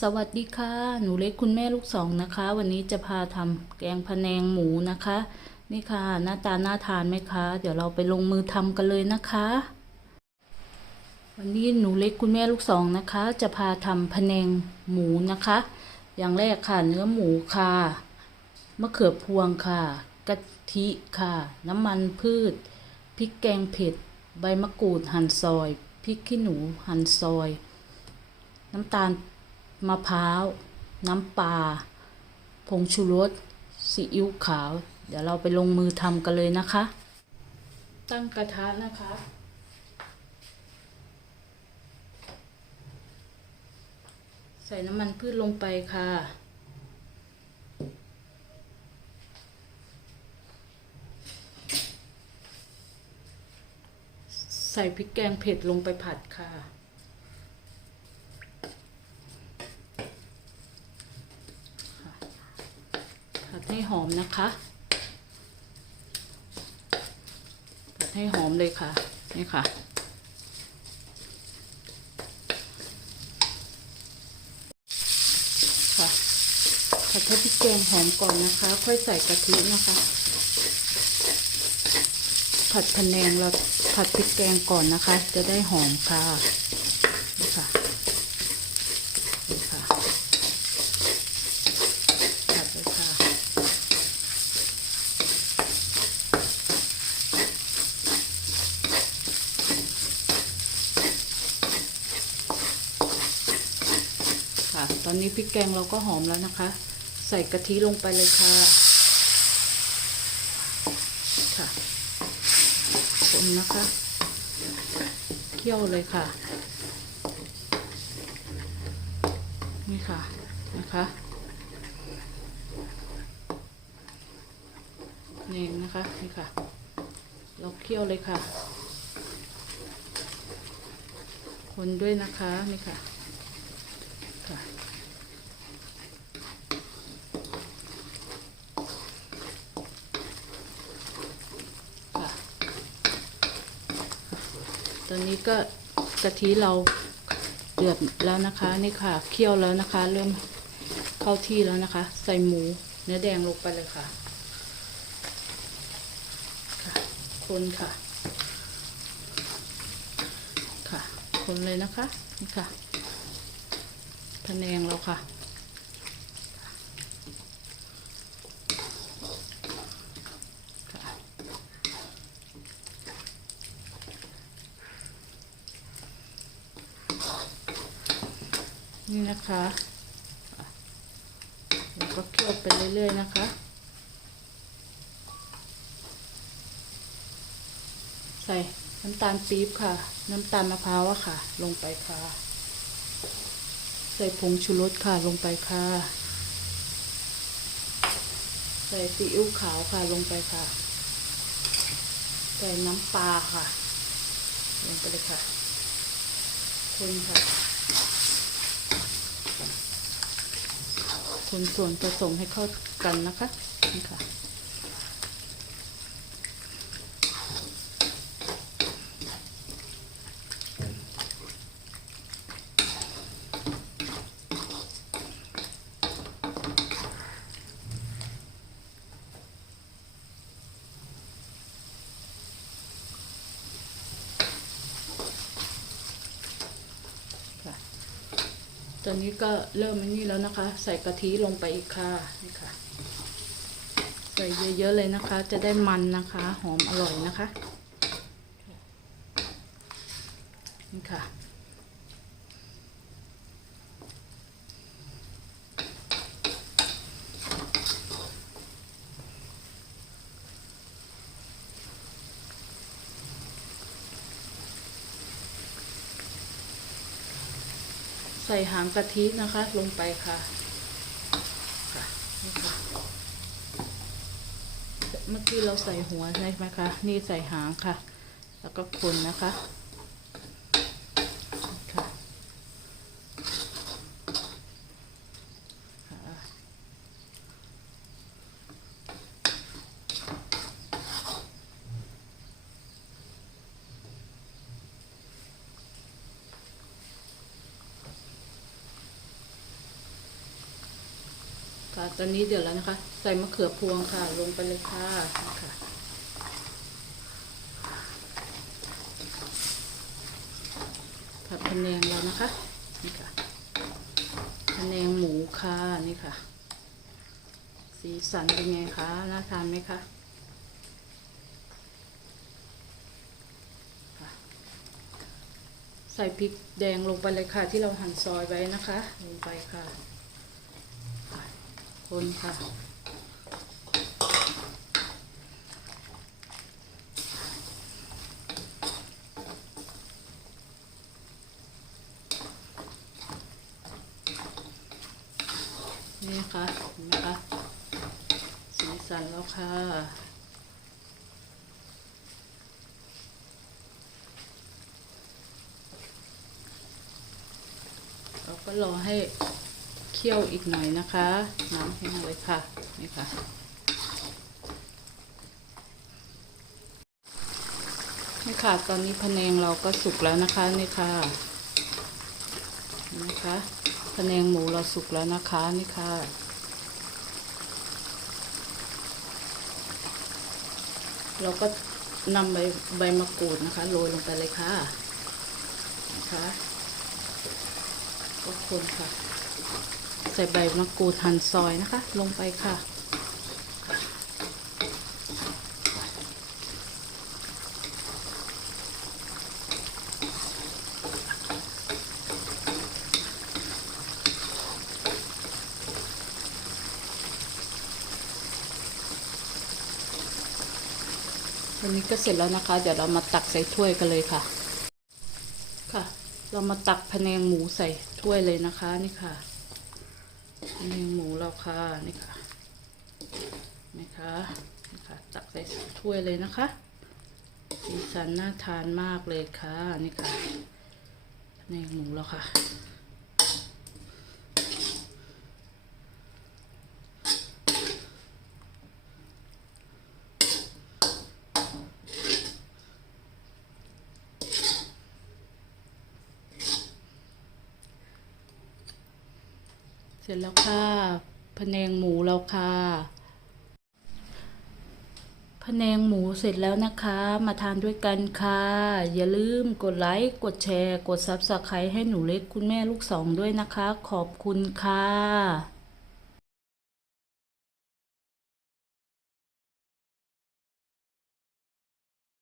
สวัสดีค่ะ หนูเล็กคุณแม่ลูกสองนะคะ วันนี้จะพาทำแกงพะแนงหมูนะคะ นี่ค่ะ หน้าตาน่าทานไหมคะ เดี๋ยวเราไปลงมือทำกันเลยนะคะ วันนี้หนูเล็กคุณแม่ลูกสองนะคะ จะพาทำพะแนงหมูนะคะ อย่างแรกค่ะเนื้อหมูค่ะมะเขือพวงค่ะกะทิค่ะ น้ำมันพืชพริกแกงเผ็ด ใบมะกรูดหั่นซอยพริกขี้หนูหั่นซอย น้ำตาล มะพร้าว น้ำปลา ผงชูรส ซีอิ๊วขาว เดี๋ยวเราไปลงมือทำกันเลยนะคะ ตั้งกระทะนะคะ ใส่น้ำมันพืชลงไปค่ะใส่พริกแกงเผ็ดลงไปผัดค่ะ ผัด ให้หอมนะคะผัดให้หอมเลยค่ะ นี่ค่ะ ค่ะผัดให้พริกแกงหอมก่อนนะคะ ค่อยใส่กะทินะคะ ผัดพะแนงเราผัดพริกแกงก่อนนะคะ จะได้หอมค่ะนี่ค่ะ นี่ค่ะ ผัดเลยค่ะ ค่ะ ต อนนี้พริกแกงเราก็หอมแล้วนะคะ ใส่กะทิลงไปเลยค่ะค่ะคนนะคะเคี่ยวเลยค่ะ นี่ค่ะนะคะนี่นะคะนี่ค่ะ เราเคี่ยวเลยค่ะ คนด้วยนะคะนี่ค่ะค่ะค่ะ ต อนนี้ก็กะทิเราเดือดแล้วนะคะนี่ค่ะเคี่ยวแล้วนะคะ เริ่มเข้าที่แล้วนะคะ ใส่หมูเนื้อแดงลงไปเลยค่ะค่ะคนค่ะ ค่ะ คนเลยนะคะนี่ค่ะพะแนงเราค่ะค่ะ นี่นะคะแล้วก็เคี่ยวไปเรื่อย ๆ นะคะ ใส่น้ำตาลปี๊บค่ะ น้ำตาลมะพร้าวอะค่ะ ลงไปค่ะ ใส่ผงชูรสค่ะลงไปค่ะ ใส่ซีอิ๊วขาวค่ะลงไปค่ะ ใส่น้ำปลาค่ะ ลงไปเลยค่ะ คนค่ะ คนส่วนผสมให้เข้ากันนะคะนี่ค่ะค่ะ ตอนนี้ก็เริ่มอันนี่แล้วนะคะ ใส่กะทิลงไปอีกค่ะนี่ค่ะ ใส่เยอะๆเลยนะคะ จะได้มันนะคะ หอมอร่อยนะคะ นี่ค่ะ ส่หางกะทินะคะ ลงไปค่ะค่ะนี่ค่ะ เมื่อกี้เราใส่หัวใช่ไหมคะ นี่ใส่หางค่ะ แล้วก็คนนะคะค่ะค่ะ ค่ะ ตอนนี้เดือดแล้วนะคะ ใส่มะเขือพวงค่ะ ลงไปเลยค่ะนี่ค่ะผัดพะแนงแล้วนะคะ นี่ค่ะพะแนงหมูค่ะ นี่ค่ะ สีสันเป็นไงคะ น่าทานไหมคะค่ะใส่พริกแดงลงไปเลยค่ะ ที่เราหั่นซอยไว้นะคะ ลงไปค่ะค่ะ คนค่ะ นี่นะคะเห็นไหมคะสีสันแล้วค่ะเราก็รอให้ คี่ยวอีกหน่อยนะคะ น้ำแห้งเลยค่ะ นี่ค่ะ นี่ค่ะ ตอนนี้พะแนงเราก็สุกแล้วนะคะ นี่ค่ะนไหมคะพะแนงหมูเราสุกแล้วนะคะ นี่ค่ะเราก็นำใบใบมะกรูดนะคะโรยลงไปเลยค่ะนะคะก็คนค่ะ ใส่ใบมะกรูดหั่นซอยนะคะ ลงไปค่ะวันนี้ก็เสร็จแล้วนะคะ เดี๋ยวเรามาตักใส่ถ้วยกันเลยค่ะ ค่ะ เรามาตักพะแนงหมูใส่ถ้วยเลยนะคะนี่ค่ะ พะแนงหมูเราค่ะนี่ค่ะนี่ค่ะนี่ค่ะตักใส่ถ้วยเลยนะคะสีสันน่าทานมากเลยค่ะนี่ค่ะพะแนงหมูเราค่ะ ร็จแล้วค่ะพะแนงหมูเราค่ะพะแนงหมูเสร็จแล้วนะคะ มาทานด้วยกันค่ะ อย่าลืมกดไลค์ กดแชร์ กดซับสไครต์ให้หนูเล็กคุณแม่ลูกสองด้วยนะคะ ขอบคุณค่ะ